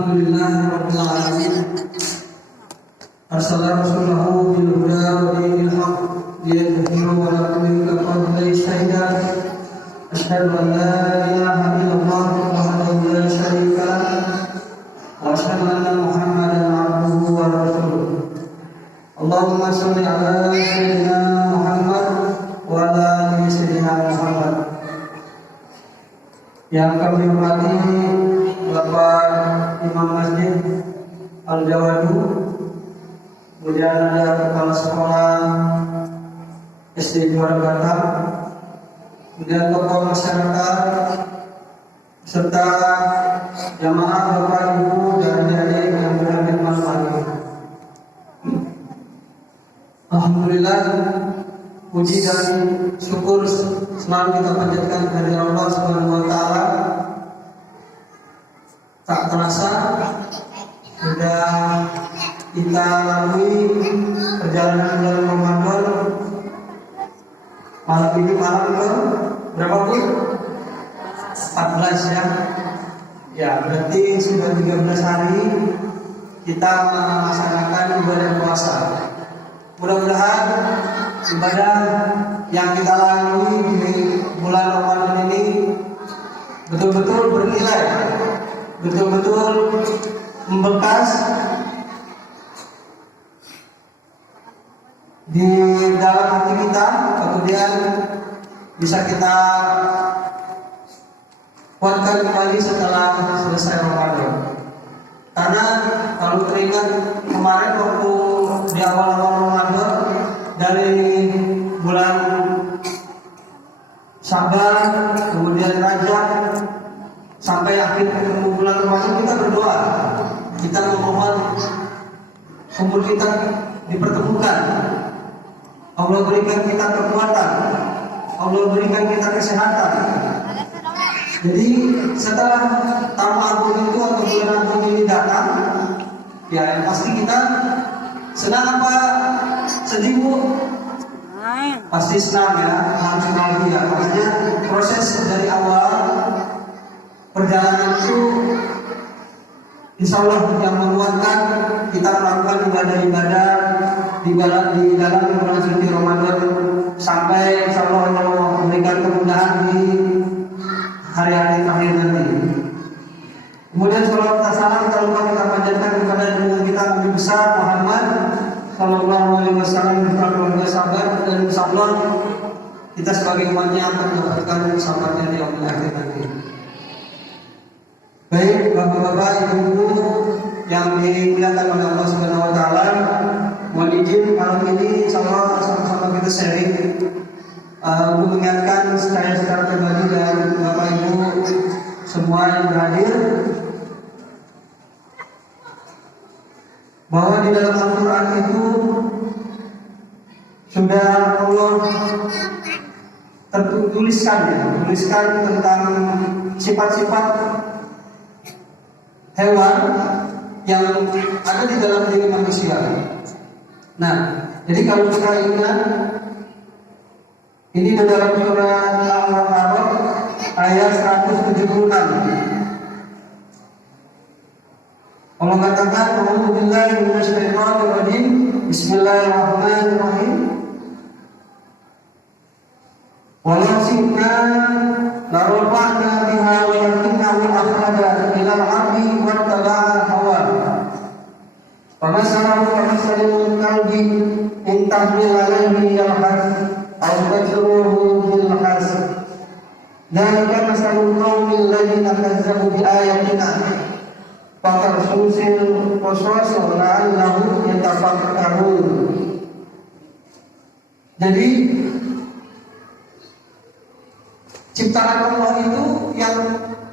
Alhamdulillahirabbil alamin. Arsala rasulahu bil huda wa dinil haqq liyudhhirahu 'ala kulli amrin shahida. Asyhadu an la ilaha illallah wahdahu la syarika lah wa asyhadu anna Muhammadan 'abduhu wa rasuluh. Allahumma shalli 'ala sayyidina Muhammad wa 'ala ali sayyidina Muhammad. Yang kami hormati Bapak Imam Masjid Al-Jawadu, kemudian ada Kepala Sekolah SD Juara Batam, kemudian tokoh masyarakat, serta jamaah Bapak Ibu dan adik-adik yang berkhidmat pagi. Alhamdulillah, puji dan syukur selalu kita panjatkan kepada Allah Subhanahu wa taala. Tak terasa sudah kita lalui perjalanan bulan Ramadan. Malam ini malam ke berapa Bu? 14 ya. Ya, berarti sudah 13 hari kita melaksanakan ibadah puasa. Mudah-mudahan ibadah yang kita lalui di bulan Ramadan ini betul-betul bernilai, betul-betul membekas di dalam hati kita, kemudian bisa kita kuatkan kembali setelah selesai Ramadan. Karena kalau teringat kemarin waktu di awal-awal Ramadan, dari bulan Syaban, kemudian Rajab sampai akhir ketemu bulan Ramadan, kita berdoa, kita memohon umur kita dipertemukan, Allah berikan kita kekuatan, Allah berikan kita kesehatan. Jadi setelah tahun agung itu atau bulan agung ini datang, ya yang pasti kita senang apa sedih Bu? Pasti senang ya, harus bahagia. Makanya proses dari awal perjalanan itu insya Allah yang menguatkan kita melakukan ibadah-ibadah di dalam bulan suci Ramadan sampai insya Allah memberikan kemudahan di hari-hari terakhir nanti. Kemudian salawat dan salam tak lupa kita panjatkan kepada junjungan kita Nabi besar Muhammad Sallallahu Alaihi Wasallam beserta keluarga sahabat, dan insyaallah kita sebagai umatnya akan mendapatkan sahabatnya di yaumil akhir nanti. Baik bapak-bapak, ibu-ibu yang dimuliakan oleh Allah Subhanahu Wa Taala, mohon izin malam ini insyaallah sama-sama kita sharing untuk mengingatkan saya secara pribadi dan bapak ibu semua yang berhadir bahwa di dalam Al-Quran itu sudah Allah tuliskan tentang sifat-sifat hewan yang ada di dalam diri manusia. Nah, jadi kalau kita ingat ini di dalam surat Al-A'raf ayat 176. Allah katakan, "A'udzubillahi minasyaitonir rajim. Bismillahirrahmanirrahim. Walau syi'na la rafa'na biha walakinnahu akhlada ila al-ardi wattaba'a hawa. Famasalahu kamasalil kalbi in tahmil 'alaihi yalhas aw tajruhu bil has. Dzalika masalul qaumil ladzina kazzabu bi ayatina. Pakar susil qasas la'allahum yatafakkarun." Jadi ciptaan Allah itu yang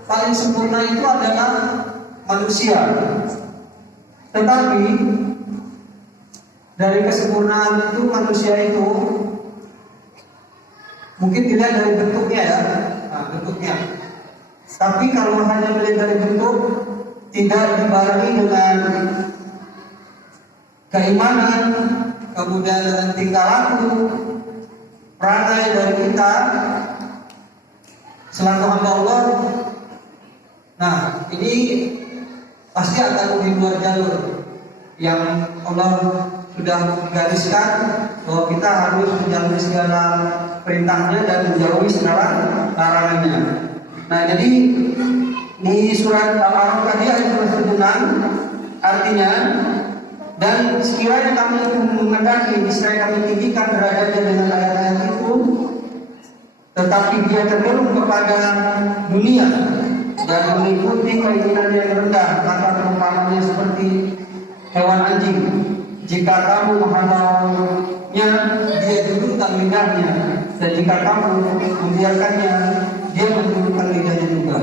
paling sempurna itu adalah manusia. Tetapi dari kesempurnaan itu manusia itu mungkin dilihat dari bentuknya ya, bentuknya. Tapi kalau hanya melihat dari bentuk, tidak dibarengi dengan keimanan, kemudian dengan tingkah laku, perangai dari kita selaku hamba Allah. Nah, ini pasti akan di luar jalur yang Allah sudah gariskan bahwa kita harus menjalani segala perintahnya dan menjauhi segala larangannya. Nah, jadi di surat Al-A'raf tadi ayat 26 artinya, dan sekiranya kami mengendaki, sekiranya kami tinggikan derajatnya dengan ayat-ayat itu, tetapi dia cenderung kepada dunia dan mengikuti keinginan yang rendah, maka perumpamannya seperti hewan anjing. Jika kamu menghalaunya, dia dudukkan lidahnya, dan jika kamu membiarkannya, dia mendudukkan lidahnya juga.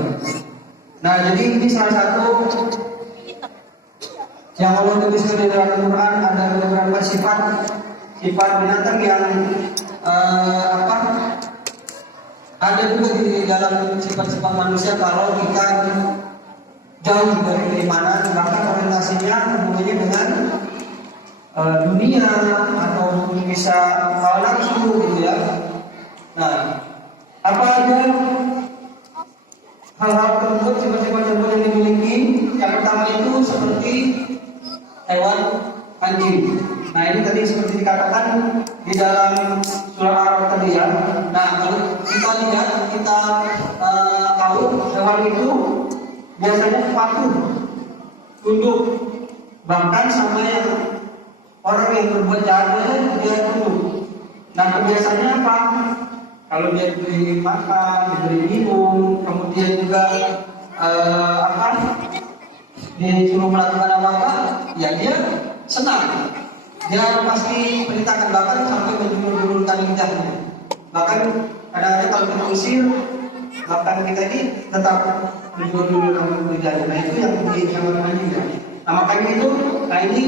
Nah, jadi ini salah satu yang Allah tuliskan di dalam Al-Quran, ada beberapa sifat binatang yang ada juga di dalam sifat-sifat manusia. Kalau kita jauh dari keimanan, bahkan orientasinya hubungannya dengan dunia atau bisa hal nafsu gitu ya. Nah, apa aja hal-hal tersebut, sifat-sifat tersebut yang dimiliki? Yang pertama itu seperti hewan anjing. Nah, ini tadi seperti dikatakan di dalam surah Al-A'raf tadi ya. Nah, kalau kita lihat, kita tahu hewan itu biasanya patuh, tunduk, bahkan sama yang orang yang berbuat jahat dia tunduk. Nah, kebiasaannya apa? Kalau dia diberi makan, diberi minum, kemudian juga disuruh melakukan apa-apa, ya dia senang. Dia pasti perintahkan, bahkan sampai menjulur-julurkan lidahnya. Bahkan kadang-kadang kalau kita usir, bahkan kita ini tetap menjulur-julurkan lidahnya. Nah, itu yang di hewan anjing ya. Nah, makanya itu, nah ini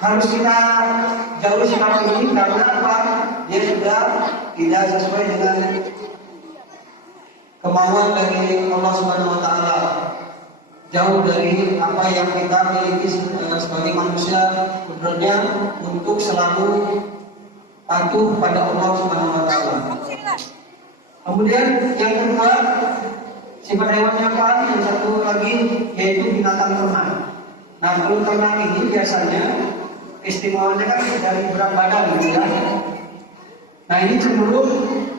harus kita jauh sikap ini, karena apa? Dia sudah tidak sesuai dengan kemauan dari Allah Subhanahu wa taala. Jauh dari apa yang kita miliki sebagai manusia, sebenarnya untuk selalu patuh pada Allah Subhanahu wa taala. Kemudian yang kedua, sifat hewannya apa? Yang satu lagi yaitu binatang ternak. Nah, kalau ternak ini biasanya istimewanya kan dari berat badan gitu ya. Nah, ini cenderung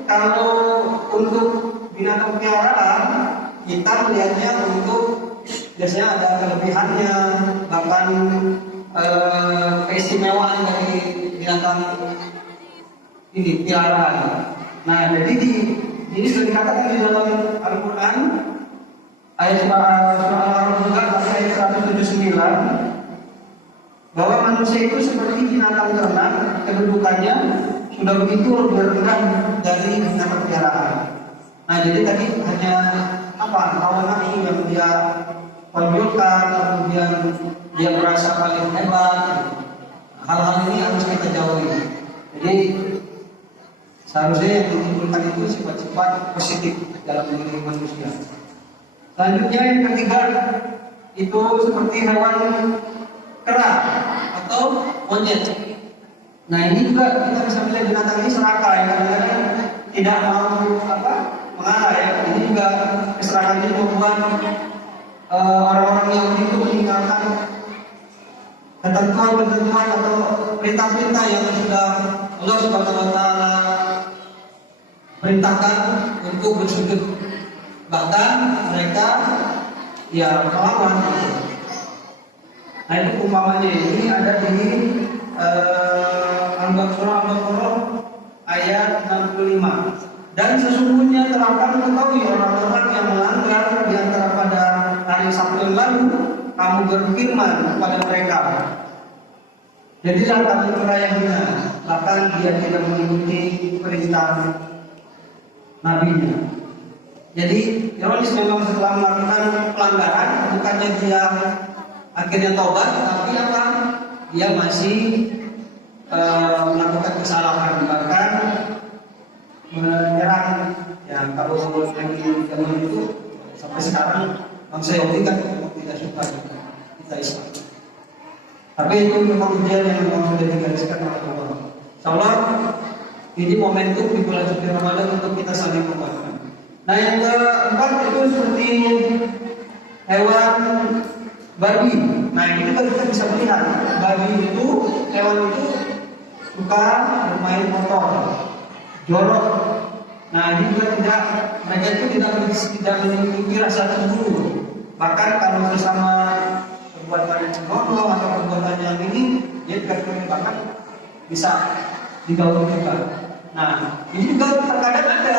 kalau untuk binatang peliharaan kita melihatnya untuk biasanya ada kelebihannya, bahkan keistimewaan dari binatang ini peliharaan. Nah, jadi ini sudah dikatakan di dalam Al-Quran ayat surah Al-A'raf juga ayat 179 bahwa manusia itu seperti binatang ternak, kedudukannya sudah begitu lebih rendah dari binatang peliharaan. Nah, jadi tadi hanya hawa nafsu yang dia tonjolkan, kemudian dia merasa paling hebat. Hal-hal ini harus kita jauhi. Jadi seharusnya yang ditimbulkan itu sifat-sifat positif dalam diri manusia. Selanjutnya yang ketiga itu seperti hewan kera atau monyet. Nah, ini juga kita bisa melihat binatang ini serakah ya, kadang-kadang tidak mau mengalah ya. Ini juga keserakahan ini membuat orang-orang yang itu meninggalkan ketentuan-ketentuan atau perintah-perintah yang sudah Allah Subhanahu wa taala perintahkan untuk bersujud. Bahkan mereka ya melawan. Nah, itu umpamanya ini ada di Al-Baqarah ayat 65. Dan sesungguhnya telah kami ketahui orang-orang yang melanggar di antara pada hari Sabtu yang lalu, kamu berfirman kepada mereka, jadilah kamu merayakannya, bahkan dia tidak mengikuti perintah nabinya. Jadi ironis memang setelah melakukan pelanggaran, bukannya dia akhirnya taubat, tapi apa? Dia masih melakukan kesalahan, bahkan menyerang. Ya, kalau lagi zaman itu sampai sekarang bangsa Yahudi kan tidak suka kita Islam. Tapi itu memang ujian yang memang sudah digariskan oleh Allah. Insyaallah ini momentum di bulan suci Ramadan untuk kita saling membantu. Nah yang keempat itu seperti hewan babi. Nah ini juga kita bisa melihat babi itu, hewan itu suka bermain motor, jorok. Nah ini juga mereka itu tidak memiliki rasa cemburu. Bahkan kalau bersama perbuatan yang senonoh atau perbuatan yang ini, dia bahkan bisa digaul juga. Nah ini juga terkadang ada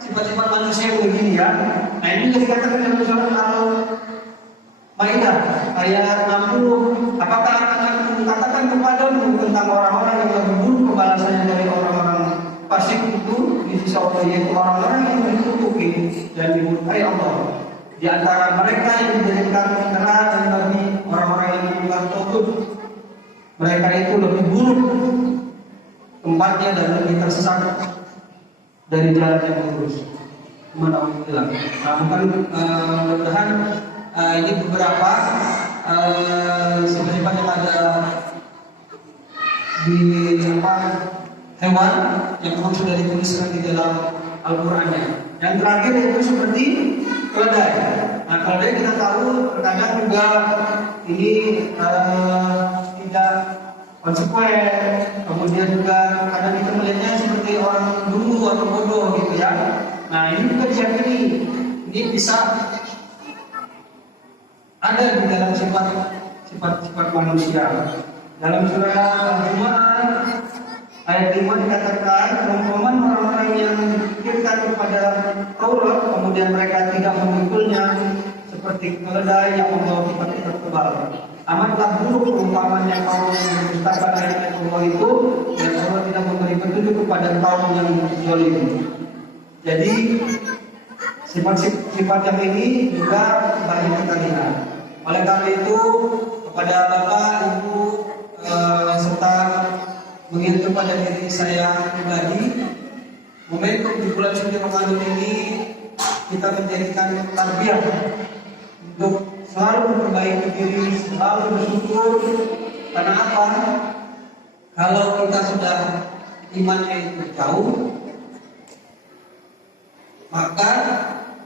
sifat-sifat manusia yang begini ya. Nah ini juga dikatakan dalam surat Al-Maidah ayat 60. Apakah akan mengatakan kepadamu tentang orang-orang yang lebih buruk kebalasannya dari orang-orang fasik itu di sisi Allah, yaitu orang-orang yang ditutupi dan dimurkai Allah. Di antara mereka yang dijadikan terang dan bagi orang-orang yang menyembah Tauhid, mereka itu lebih buruk tempatnya dan lebih tersesat dari jalan yang lurus. Alhamdulillah. Nah, mudah-mudahan ini beberapa sifat-sifat yang ada di hewan yang memang sudah dituliskan di dalam Al-Qur'annya. Yang terakhir itu seperti keledai. Nah, keledai kita tahu terkadang juga ini tidak konsekuen. Kemudian juga kadang kita melihatnya seperti orang dulu atau bodoh gitu ya. Nah ini juga diyakini ini bisa ada di dalam sifat manusia. Dalam surah Al-Jumu'ah ayat 5 dikatakan, perumpamaan orang-orang yang dipikirkan kepada Taurat kemudian mereka tidak memikulnya seperti keledai yang membawa sifat-sifat tebal. Amatlah buruk perumpamaan yang kaum mendustakan ayat Allah itu, dan Allah tidak memberi petunjuk kepada kaum yang zalim. Jadi sifat-sifat yang ini juga banyak kita lihat. Oleh karena itu kepada Bapak, Ibu serta mengingat kepada diri saya pribadi, momentum di bulan suci Ramadan ini kita menjadikan tarbiyah untuk selalu memperbaiki diri, selalu bersyukur. Karena apa? Kalau kita sudah imannya itu jauh, maka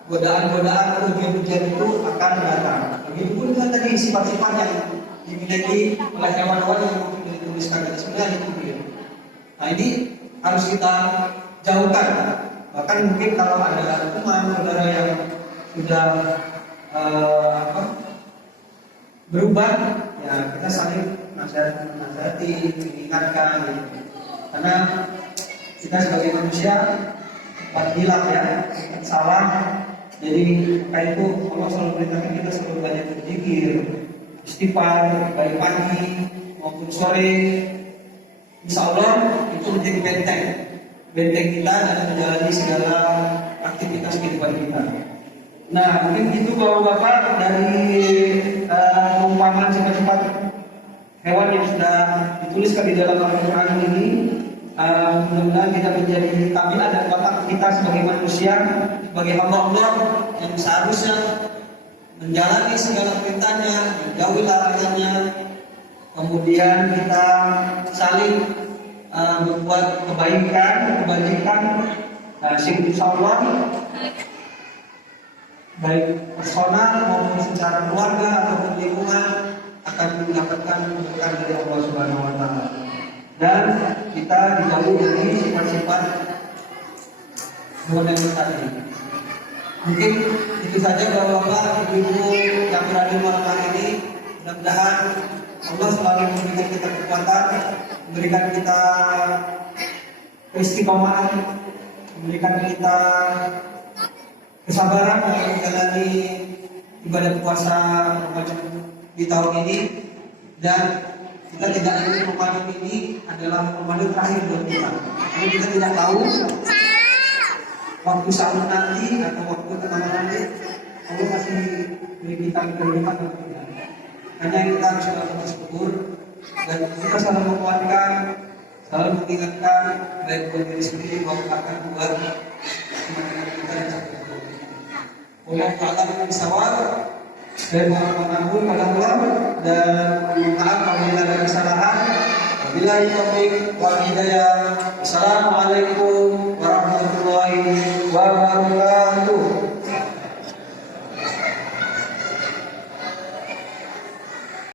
godaan-godaan atau ujian-ujian itu akan datang. Begitupun dengan tadi sifat-sifat yang dimiliki oleh hewan-hewan yang mungkin dituliskan di sebenarnya itu dia. Nah ini harus kita jauhkan. Bahkan mungkin kalau ada teman saudara yang sudah berubah, ya kita saling nasihati, mengingatkan gitu. Karena kita sebagai manusia cepat hilang ya, cepat salah. Jadi maka itu Allah selalu perintahkan kita selalu banyak berzikir, istighfar, baik pagi maupun sore. Insya Allah itu menjadi benteng kita dalam menjalani segala aktivitas kehidupan kita. Nah, mungkin itu Bapak-bapak dari perumpamaan sifat-sifat hewan yang sudah dituliskan di dalam Al-Quran ini. Mudah-mudahan kita menjadi tabiat dan watak kita sebagai manusia, sebagai hamba Allah yang seharusnya menjalani segala perintahnya, menjauhi larangannya. Kemudian kita saling berbuat kebajikan. Nah, insya Allah baik personal maupun secara keluarga ataupun lingkungan akan mendapatkan berkah dari Allah Subhanahu wa taala. Dan kita dijauhi dari sifat-sifat hewan yang tadi. Mungkin itu saja Bapak-bapak, Ibu yang berada di malam hari ini. Mudah-mudahan Allah selalu memberikan kita kekuatan, memberikan kita keistiqomahan, memberikan kita kesabaran dalam menjalani ibadah puasa Ramadan di tahun ini. Dan kita tidak ingin Ramadan ini adalah Ramadan terakhir buat kita. Karena kita tidak tahu waktu sahur nanti atau waktu tenang nanti Allah masih beri kita kehidupan atau tidak. Hanya yang kita harus selalu bersyukur dan kita selalu menguatkan, selalu mengingatkan baik buat diri sendiri maupun akan buat teman-teman kita yang sakit. Allah Ta'ala bisawab dan mohon pada Allah dan maaf apabila ada kesalahan. Wabillahi taufiq wal hidayah. Wassalamualaikum